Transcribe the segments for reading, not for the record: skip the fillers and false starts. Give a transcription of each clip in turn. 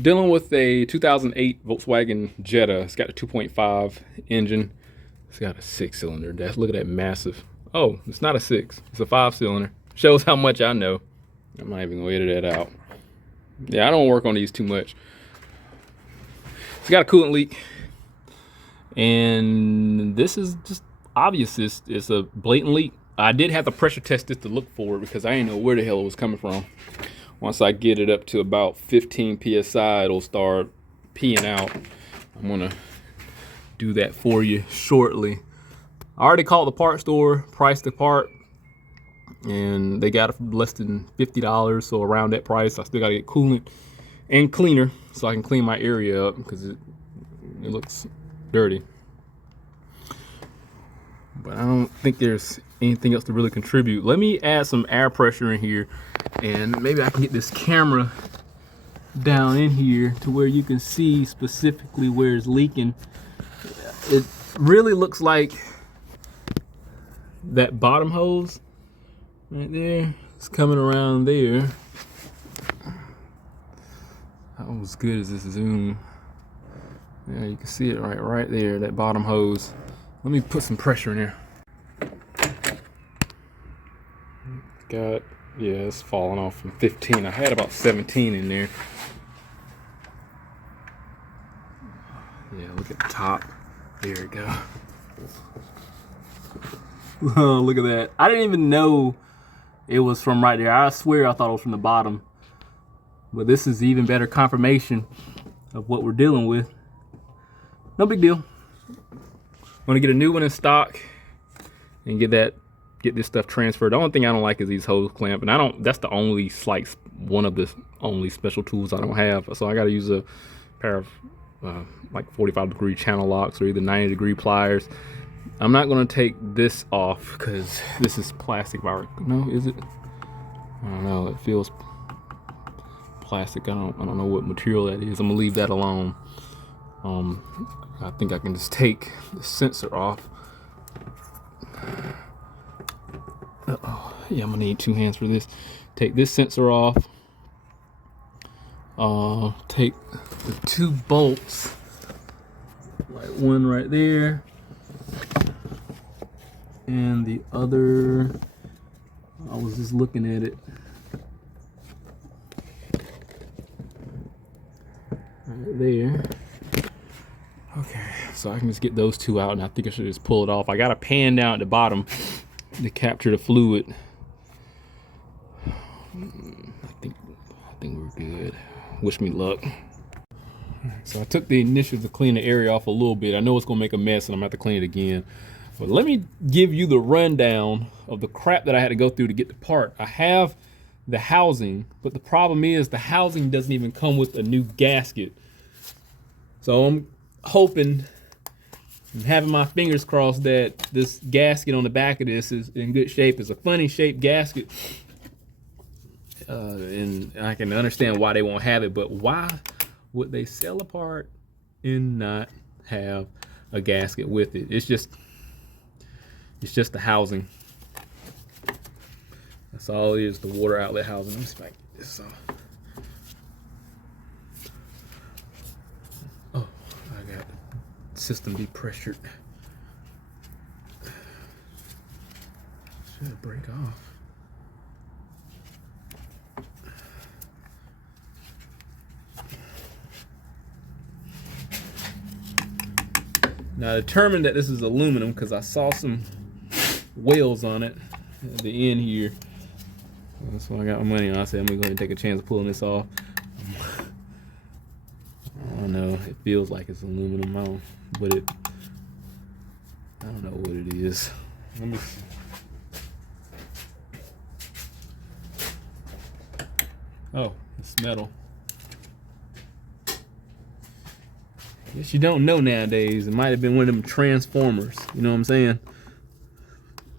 Dealing with a 2008 Volkswagen Jetta. It's got a 2.5 engine. It's got a 6-cylinder. Look at that massive. Oh, it's not a 6. It's a 5-cylinder. Shows how much I know. I'm not even gonna edit that out. Yeah, I don't work on these too much. It's got a coolant leak, and this is just obvious. It's a blatant leak. I did have to pressure test this to look for it because I didn't know where the hell it was coming from. Once I get it up to about 15 psi, it'll start peeing out. I'm gonna do that for you shortly. I already called the parts store, priced the part, and they got it for less than $50, so around that price. I still gotta get coolant and cleaner so I can clean my area up because it looks dirty. But I don't think there's anything else to really contribute. Let me add some air pressure in here, and maybe I can get this camera down in here to where you can see specifically where it's leaking. It really looks like that bottom hose right there. It's coming around there. That was as good as this zoom. Yeah, you can see it right there, that bottom hose. Let me put some pressure in there. Yeah, it's falling off from 15. I had about 17 in there. Yeah, look at the top. There we go. Oh, look at that. I didn't even know it was from right there. I swear I thought it was from the bottom. But this is even better confirmation of what we're dealing with. No big deal. I'm gonna get a new one in stock and get this stuff transferred. The only thing I don't like is these hose clamp, and that's the only one of the only special tools I don't have. So I gotta use a pair of like 45-degree channel locks or either 90-degree pliers. I'm not gonna take this off because this is plastic. No, is it? I don't know. It feels plastic. I don't know what material that is. I'm gonna leave that alone. I think I can just take the sensor off. Yeah, I'm gonna need 2 hands for this. Take this sensor off. Take the 2 bolts, like one right there, and the other, I was just looking at it, right there. Okay, so I can just get those 2 out, and I think I should just pull it off. I got a pan down at the bottom to capture the fluid. I think we're good. Wish me luck. So I took the initiative to clean the area off a little bit. I know it's gonna make a mess, and I'm gonna have to clean it again. But let me give you the rundown of the crap that I had to go through to get the part. I have the housing, but the problem is the housing doesn't even come with a new gasket. So I'm hoping and having my fingers crossed that this gasket on the back of this is in good shape. It's a funny shaped gasket, and I can understand why they won't have it, but why would they sell a part and not have a gasket with it? It's just the housing. That's all it is, the water outlet housing. Let me see if I can get this off. Oh, I got the system depressured. Should break off. Now I determined that this is aluminum because I saw some whales on it at the end here. That's why I got my money on. I said I'm gonna go ahead and take a chance of pulling this off. I don't know. It feels like it's aluminum, I don't know what it is. Let me see. Oh, it's metal. Guess you don't know nowadays. It might have been one of them transformers. You know what I'm saying?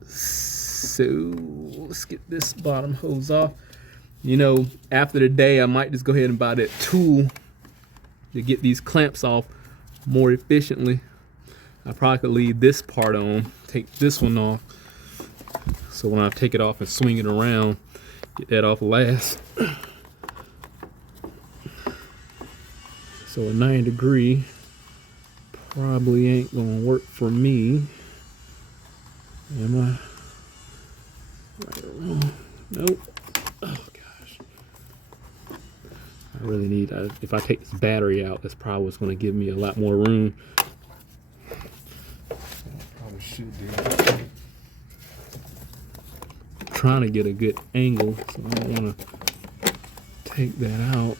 So let's get this bottom hose off. You know, after the day, I might just go ahead and buy that tool to get these clamps off more efficiently. I probably could leave this part on, take this one off. So when I take it off and swing it around, get that off last. So a 90-degree probably ain't gonna work for me. Am I right or wrong? Nope. Oh gosh. I really need, if I take this battery out, that's probably what's gonna give me a lot more room. Probably should do. I'm trying to get a good angle, so I don't wanna take that out.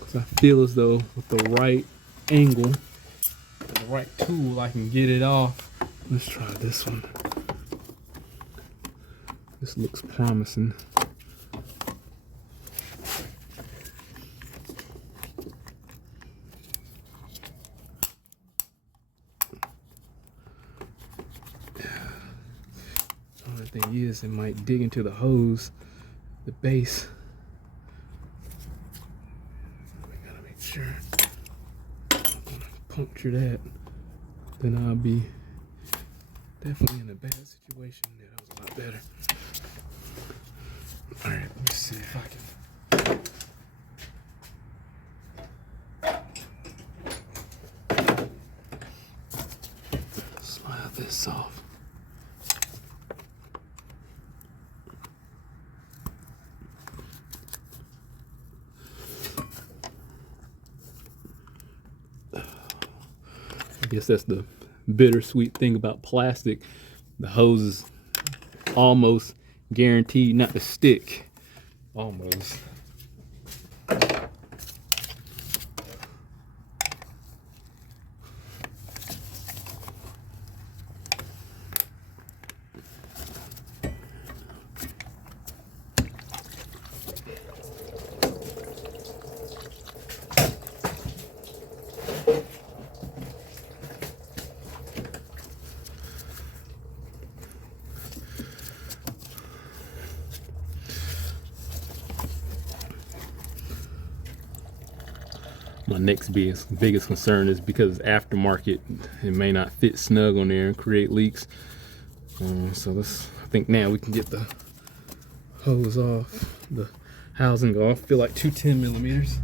Cause I feel as though with the right angle, with the right tool, I can get it off. Let's try this one. This looks promising. The only thing is, it might dig into the hose, the base. We gotta make sure I'm gonna puncture that. Then I'll be definitely in a bad situation. Yeah, that was a lot better. All right, let me see if I can slide this off. I guess that's the bittersweet thing about plastic. The hose is almost guaranteed not to stick. Almost. My next biggest concern is because aftermarket, it may not fit snug on there and create leaks. So I think now we can get the hose off, the housing off. Feel like 210 millimeters.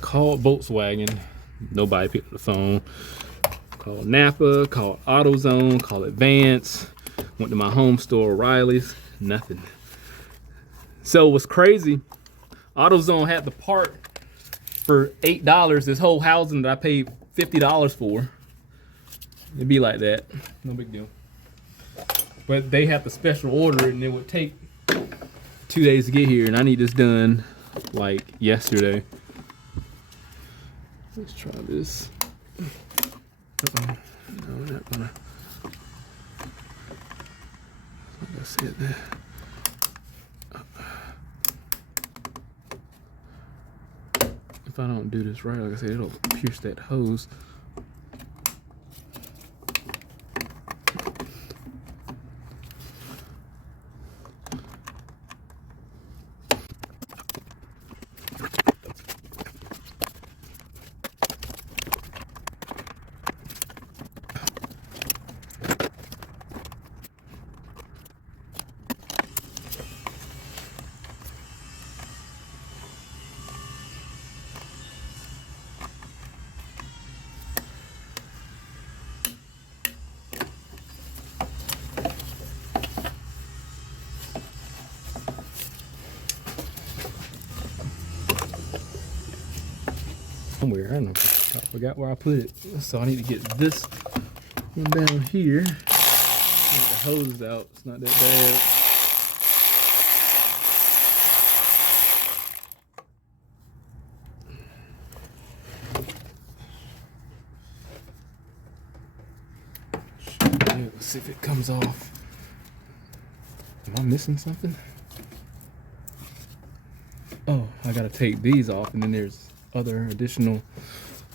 Called Volkswagen, nobody picked up the phone. Called Napa, called AutoZone, called Advance, went to my home store, O'Reilly's, nothing. So what's crazy, AutoZone had the part for $8, this whole housing that I paid $50 for. It'd be like that, no big deal. But they had the special order and it would take 2 days to get here, and I need this done like yesterday. Let's try this. Uh-oh. No, we're not gonna. Like I said there. If I don't do this right, like I said, it'll pierce that hose. Somewhere, I don't know. I forgot where I put it. So I need to get this one down here. Get the hose out. It's not that bad. Let's see if it comes off. Am I missing something? Oh, I gotta take these off, and then there's other additional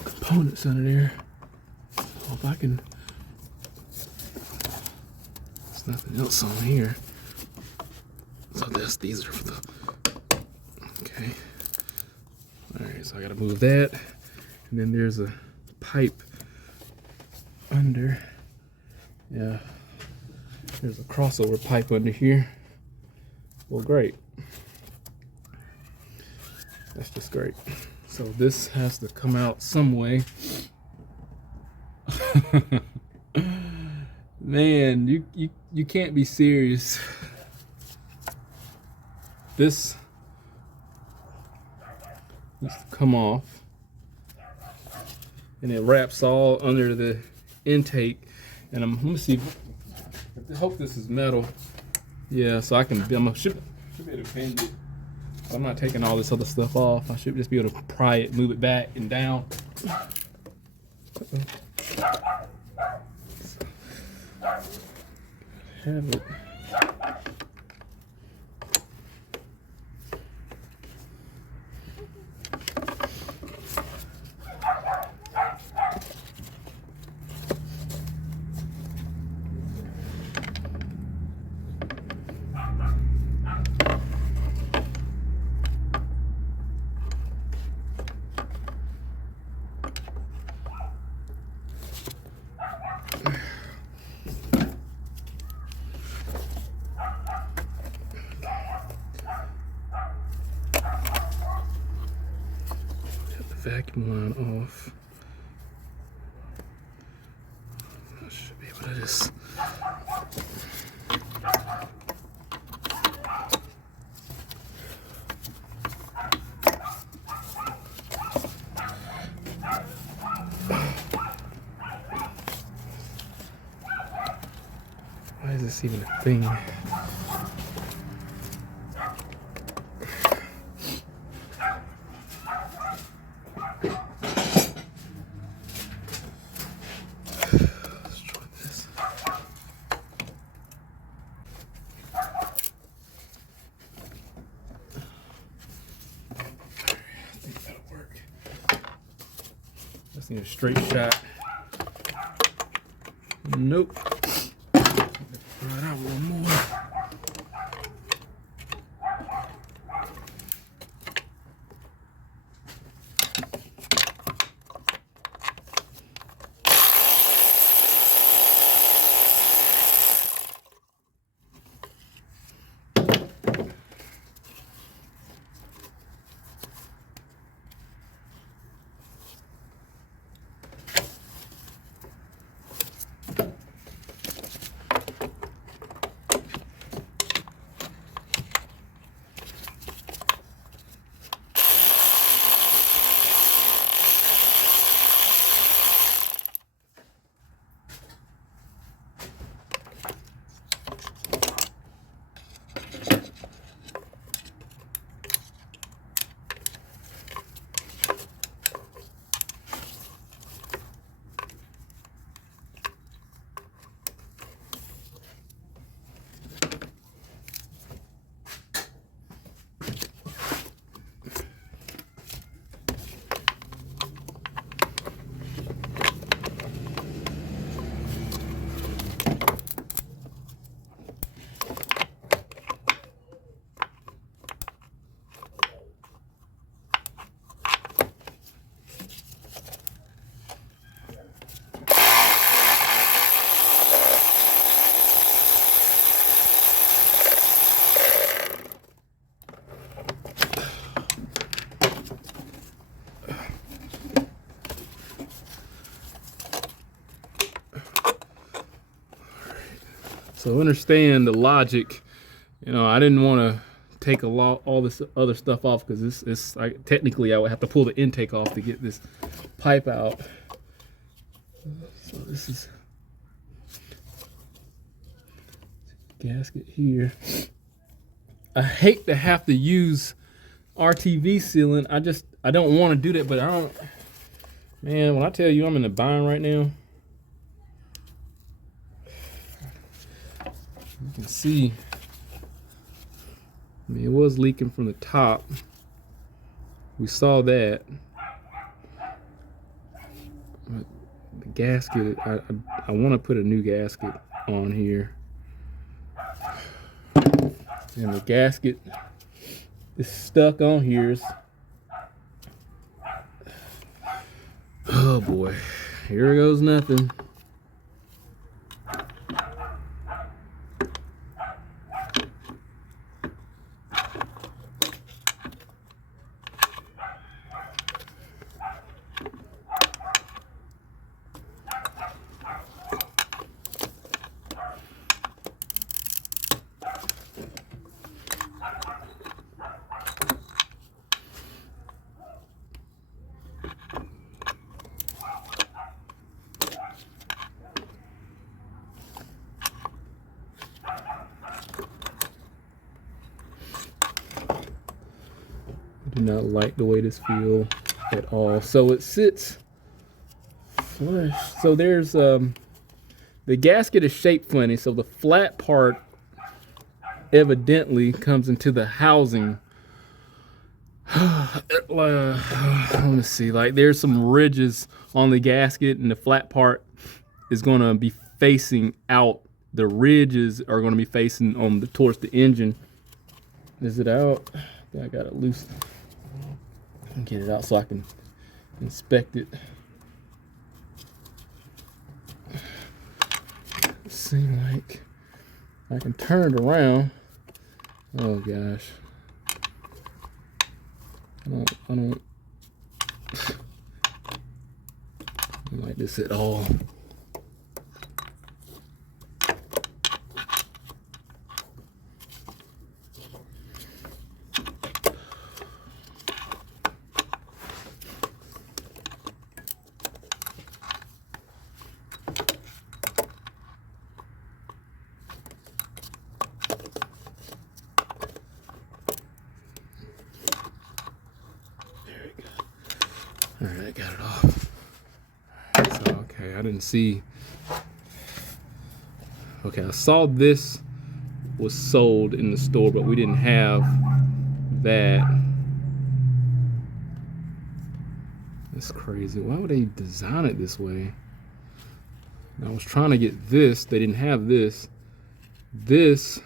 components under there. If I can, there's nothing else on here. So these are for the, okay. All right, so I gotta move that. And then there's a pipe under. Yeah, there's a crossover pipe under here. Well, great. That's just great. So this has to come out some way. Man, you can't be serious. This needs to come off, and it wraps all under the intake. And let me see. I hope this is metal. Yeah, so I should be able to bend it. I'm not taking all this other stuff off. I should just be able to pry it, move it back and down. Have it. Vacuum line off. I should be able to just. Why is this even a thing? Need a straight shot. Nope. Right out one more. So understand the logic. You know, I didn't want to take all this other stuff off because technically I would have to pull the intake off to get this pipe out. So this is gasket here. I hate to have to use RTV sealant. I don't want to do that, but I don't. Man, when I tell you I'm in the bind right now, you can see. I mean, it was leaking from the top. We saw that. But the gasket, I want to put a new gasket on here. And the gasket is stuck on here. Oh boy, here goes nothing. Do not like the way this feels at all. So it sits flush. So there's the gasket is shaped funny, so the flat part evidently comes into the housing. Let me see, like there's some ridges on the gasket and the flat part is going to be facing out. The ridges are going to be facing on towards the engine. Is it out? I got it loose. Get it out so I can inspect it. Seems like I can turn it around. Oh gosh. I don't like this at all. All right, I got it off. So, okay, I didn't see. Okay, I saw this was sold in the store, but we didn't have that. That's crazy. Why would they design it this way? I was trying to get this. They didn't have this. This.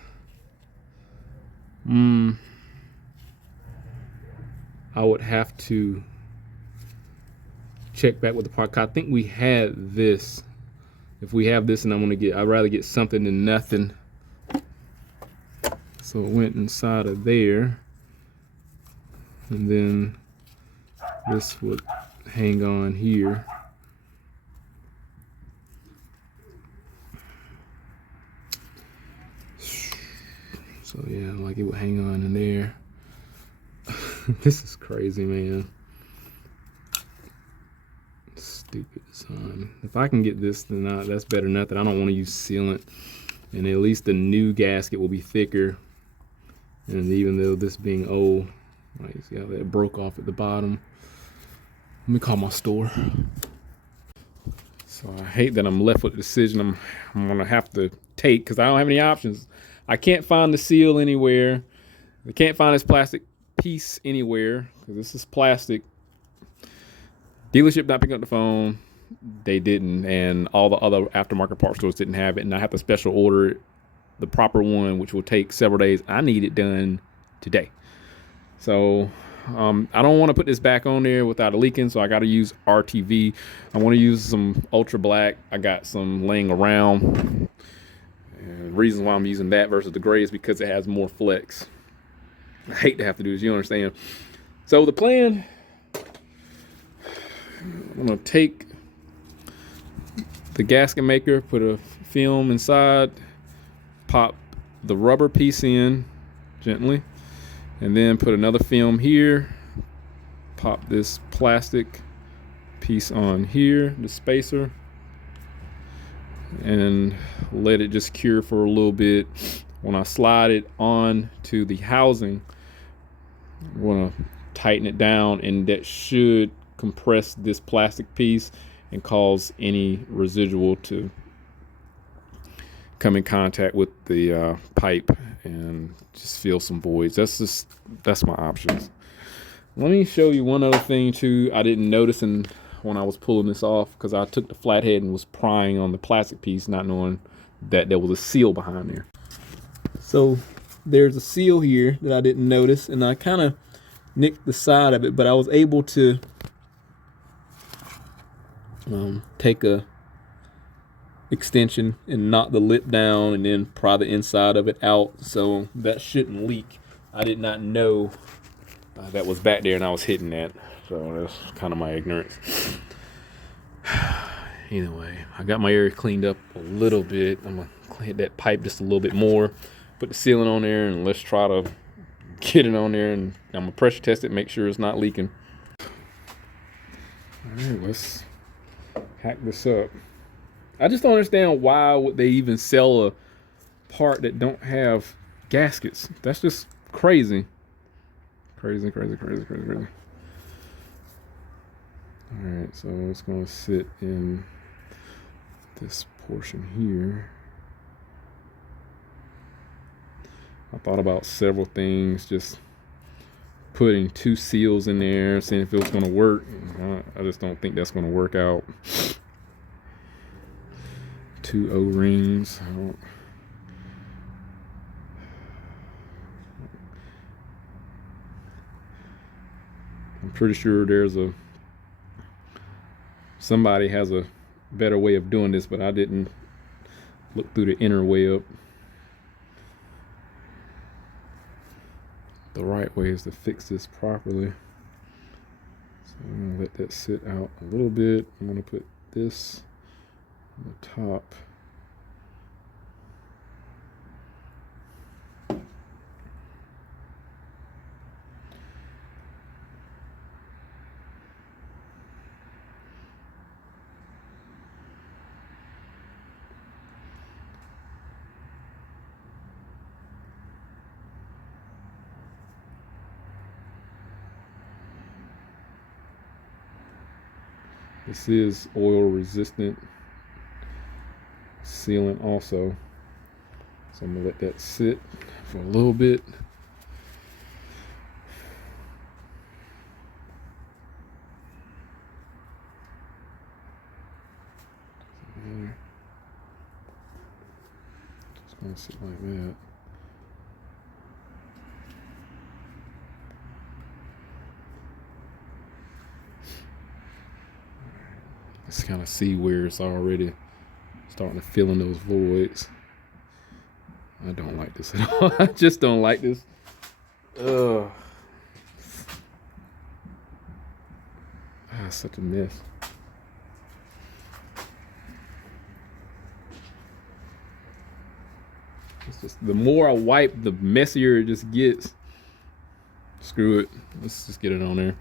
I would have to check back with the part. I think we had this. If we have this, and I'd rather get something than nothing. So it went inside of there, and then this would hang on here. So yeah, like it would hang on in there. This is crazy, man. Stupid design. If I can get this, then that's better than nothing. I don't want to use sealant, and at least the new gasket will be thicker. And even though this being old, like, see how that broke off at the bottom. Let me call my store. So I hate that I'm left with the decision I'm gonna have to take, because I don't have any options. I can't find the seal anywhere. I can't find this plastic piece anywhere, because this is plastic. Dealership not picking up the phone. They didn't, and all the other aftermarket parts stores didn't have it, and I have to special order the proper one, which will take several days. I need it done today. So I don't want to put this back on there without it leaking, so I got to use RTV. I want to use some ultra black. I got some laying around. And the reason why I'm using that versus the gray is because it has more flex. I hate to have to do this, you understand. So the plan, I'm gonna take the gasket maker, put a film inside, pop the rubber piece in gently, and then put another film here, pop this plastic piece on here, the spacer, and let it just cure for a little bit. When I slide it on to the housing, I'm gonna tighten it down, and that should compress this plastic piece and cause any residual to come in contact with the pipe and just fill some voids. That's my options. Let me show you one other thing too I didn't notice, and when I was pulling this off, because I took the flathead and was prying on the plastic piece, not knowing that there was a seal behind there. So there's a seal here that I didn't notice, and I kind of nicked the side of it, but I was able to take a extension and knock the lip down and then pry the inside of it out, so that shouldn't leak. I did not know that was back there and I was hitting that, so that's kind of my ignorance. Anyway, I got my area cleaned up a little bit. I'm gonna hit that pipe just a little bit more, put the sealant on there, and let's try to get it on there, and I'm gonna pressure test it, make sure it's not leaking. All right, let's hack this up. I just don't understand why would they even sell a part that don't have gaskets. That's just crazy. Crazy. All right, so it's gonna sit in this portion here. I thought about several things, just putting 2 seals in there, seeing if it was gonna work. I just don't think that's gonna work out. 2 O-rings. I'm pretty sure somebody has a better way of doing this, but I didn't look through the interweb. The right way is to fix this properly. So I'm gonna let that sit out a little bit. I'm gonna put this on the top. This is oil resistant sealant also, so I'm gonna let that sit for a little bit. Just gonna sit like that. Let's kind of see where it's already starting to fill in those voids. I don't like this at all. I just don't like this. Ugh. Such a mess. It's just, the more I wipe, the messier it just gets. Screw it. Let's just get it on there.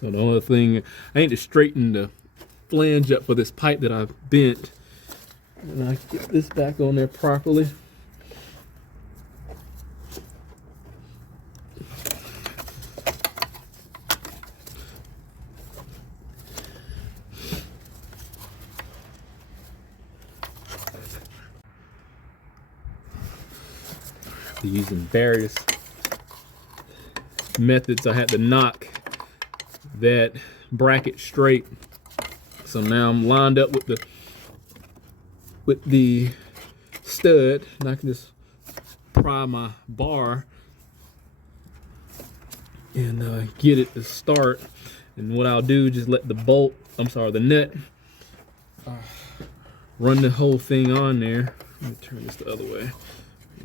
So the only thing, I need to straighten the flange up for this pipe that I bent. And I get this back on there properly. Using various methods, I had to knock that bracket straight. So now I'm lined up with the stud, and I can just pry my bar and get it to start. And what I'll do, just let the the nut, run the whole thing on there. Let me turn this the other way.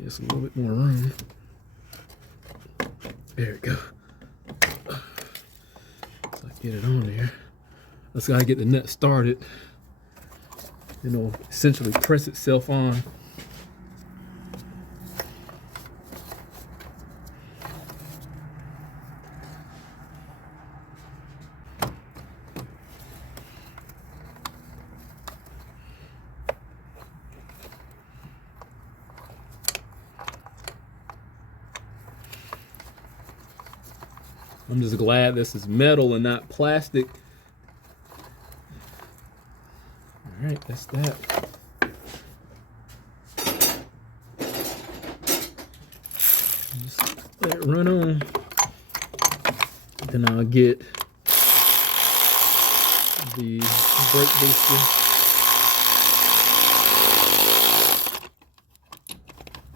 Just a little bit more room. There we go. So I get it on there. I just gotta get the nut started. It'll essentially press itself on. I'm just glad this is metal and not plastic. All right, that's that. Just let it run on. Then I'll get the brake booster.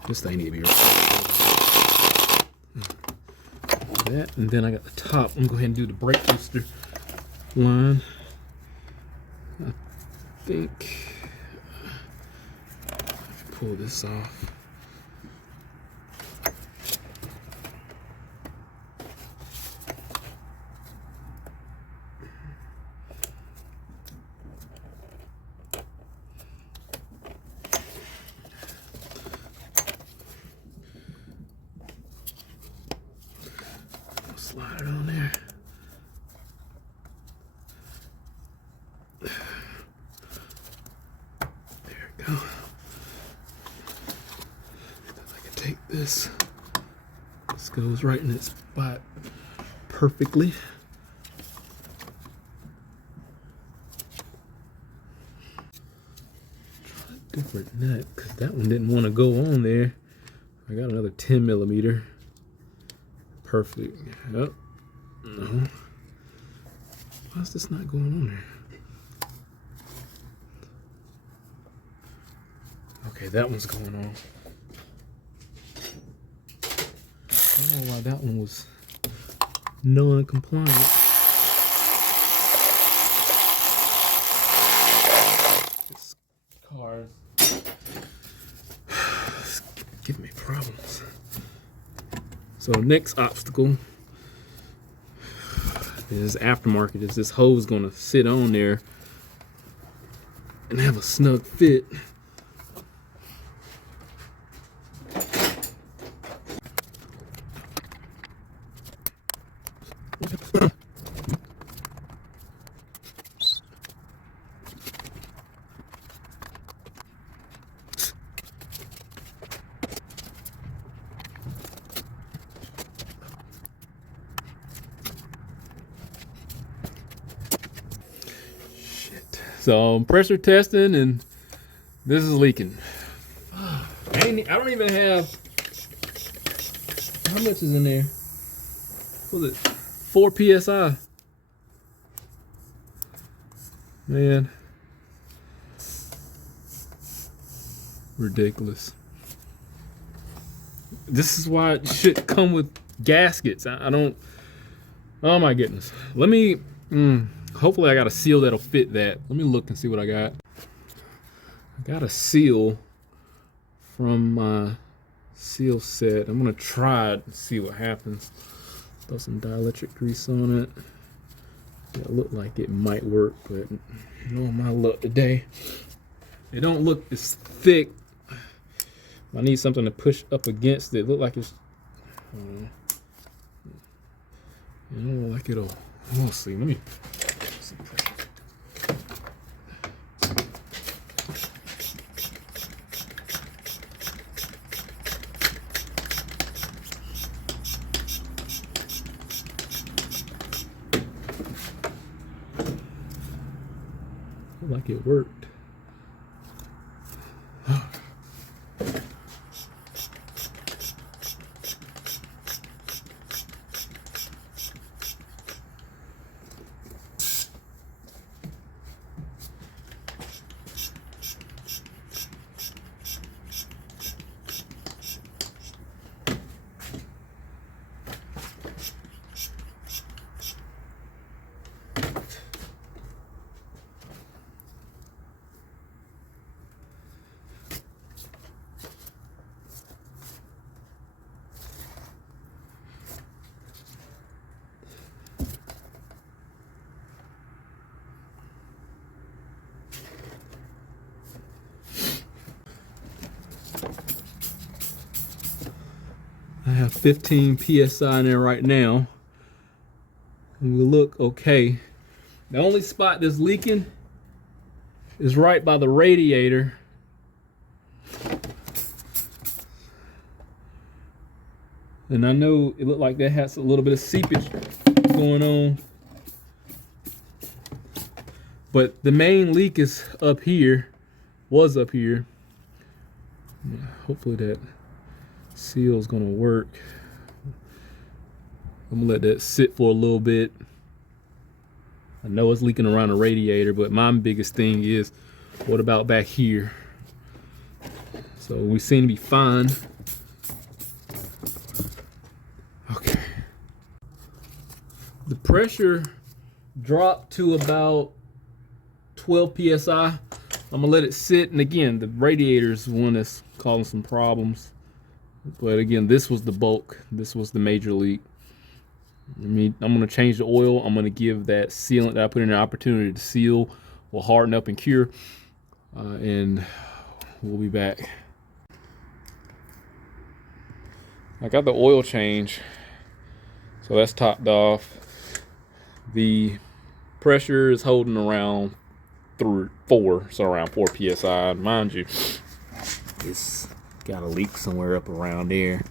This thing need to be right. That, and then I got the top. I'm gonna go ahead and do the brake booster line. I think I can pull this off. Slide it on there. There we go. I can take this. This goes right in its spot perfectly. Try a different nut because that one didn't want to go on there. I got another 10 millimeter. Perfect. Yep. No. Why is this not going on there? Okay, that one's going on. I don't know why that one was non-compliant. This car is giving me problems. So next obstacle is aftermarket. Is this hose going to sit on there and have a snug fit? So I'm pressure testing and this is leaking. I don't even have, how much is in there? What was it? 4 PSI. Man. Ridiculous. This is why it should come with gaskets. I don't, oh my goodness. Let me, hopefully I got a seal that'll fit that. Let me look and see what I got. I got a seal from my seal set. I'm gonna try it and see what happens. Throw some dielectric grease on it. It looked like it might work, but no, my luck today. It don't look as thick. I need something to push up against it. Look like it's, it don't look like it'll We'll see. Let me. Like it worked. I have 15 PSI in there right now. And we look okay. The only spot that's leaking is right by the radiator. And I know it looked like that has a little bit of seepage going on. But the main leak is up here, was up here. Hopefully that seal is gonna work. I'm gonna let that sit for a little bit. I know it's leaking around the radiator, but my biggest thing is, what about back here? So we seem to be fine. Okay. The pressure dropped to about 12 PSI. I'm gonna let it sit, and again, the radiator is the one that's causing some problems. But again, this was the bulk. This was the major leak. I'm gonna change the oil. I'm gonna give that sealant that I put in an opportunity to seal, will harden up and cure, and we'll be back. I got the oil change, so that's topped off. The pressure is holding around through 4, so around 4 PSI. Mind you, it's got a leak somewhere up around there.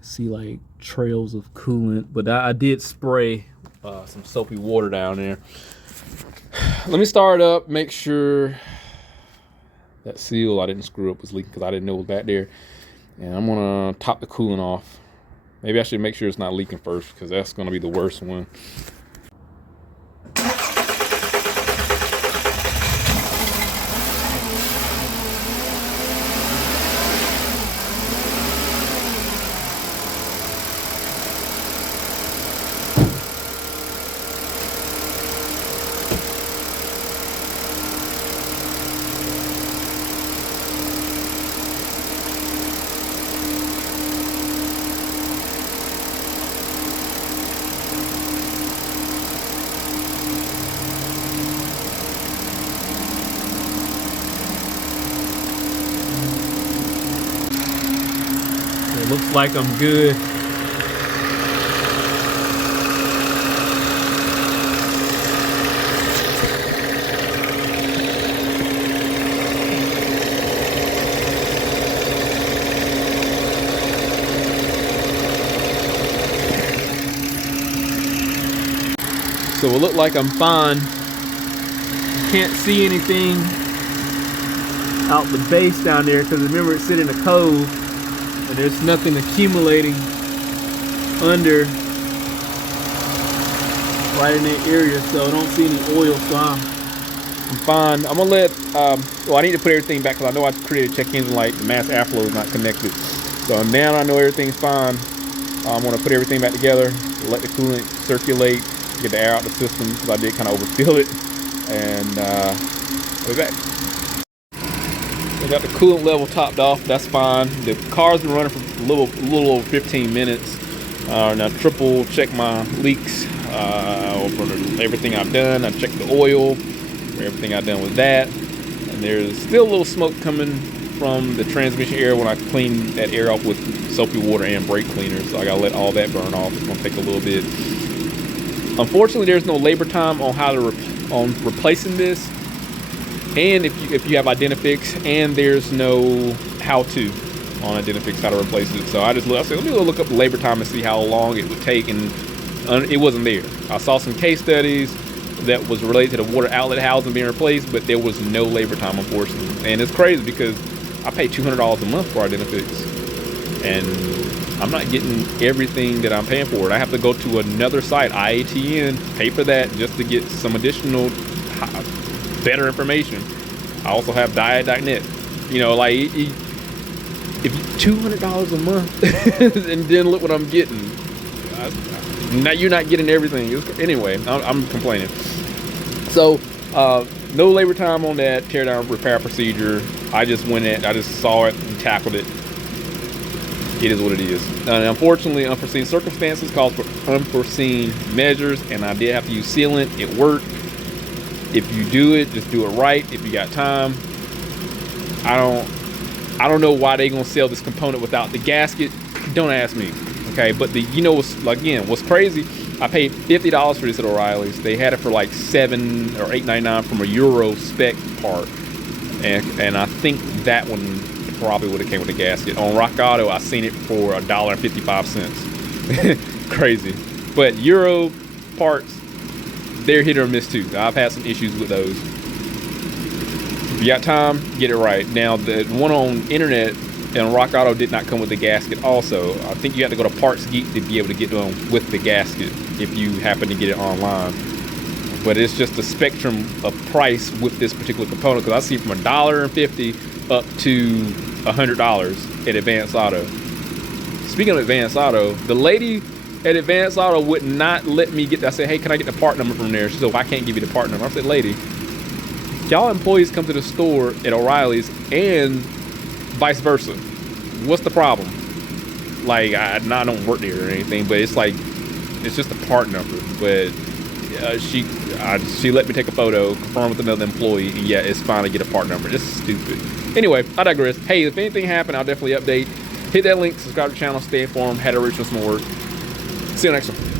See like trails of coolant, but I did spray some soapy water down there. Let me start up, make sure that seal I didn't screw up was leaking, because I didn't know it was back there. And I'm gonna top the coolant off. Maybe I should make sure it's not leaking first, because that's gonna be the worst one. It looks like I'm good. So it look like I'm fine. Can't see anything out the base down there, because remember it's sitting in a cove and there's nothing accumulating under right in that area, so I don't see any oil, so I'm fine. I'm gonna let well, I need to put everything back, because I know I created a check engine light. The mass airflow is not connected, so now I know everything's fine. I'm gonna put everything back together, let the coolant circulate, get the air out the system, because I did kind of overfill it, and I'll be back. I got the coolant level topped off. That's fine. The car's been running for a little over 15 minutes. Now triple check my leaks for everything I've done. I checked the oil for everything I've done with that, and there's still a little smoke coming from the transmission air when I clean that air off with soapy water and brake cleaner, so I gotta let all that burn off. It's gonna take a little bit. Unfortunately, there's no labor time on how to on replacing this, and if you have Identifix, and there's no how-to on Identifix how to replace it. So I said, let me look up the labor time and see how long it would take, and it wasn't there. I saw some case studies that was related to the water outlet housing being replaced, but there was no labor time, unfortunately. And it's crazy because I pay $200 a month for Identifix, and I'm not getting everything that I'm paying for it. I have to go to another site, IATN, pay for that just to get some additional better information. I also have diet.net. You know, like if you $200 a month and then look what I'm getting. Now you're not getting everything. Anyway, I'm complaining. So no labor time on that tear down repair procedure. I just went in, I just saw it and tackled it. It is what it is. And unfortunately, unforeseen circumstances call for unforeseen measures, and I did have to use sealant. It worked. If you do it, just do it right. If you got time, I don't know why they gonna sell this component without the gasket. Don't ask me. Okay, but what's crazy? I paid $50 for this at O'Reilly's. They had it for like $7 or $8.99 from a Euro spec part, and I think that one probably would have came with a gasket. On Rock Auto, I seen it for $1.55. Crazy, but Euro parts, they're hit or miss too. I've had some issues with those. If you got time, get it right. Now the one on internet and Rock Auto did not come with the gasket also. I think you have to go to Parts Geek to be able to get them with the gasket if you happen to get it online. But it's just a spectrum of price with this particular component, because I see from $1.50 up to $100 at Advanced Auto. Speaking of Advanced Auto, the lady at Advanced Auto would not let me get that. I said, hey, can I get the part number from there? She said, well, I can't give you the part number. I said, lady, y'all employees come to the store at O'Reilly's and vice versa. What's the problem? Like, I don't work there or anything, but it's like, it's just a part number. But she let me take a photo, confirm with another employee, and yeah, it's fine to get a part number. It's stupid. Anyway, I digress. Hey, if anything happened, I'll definitely update. Hit that link, subscribe to the channel, stay informed, had a rich some more work. See you next one.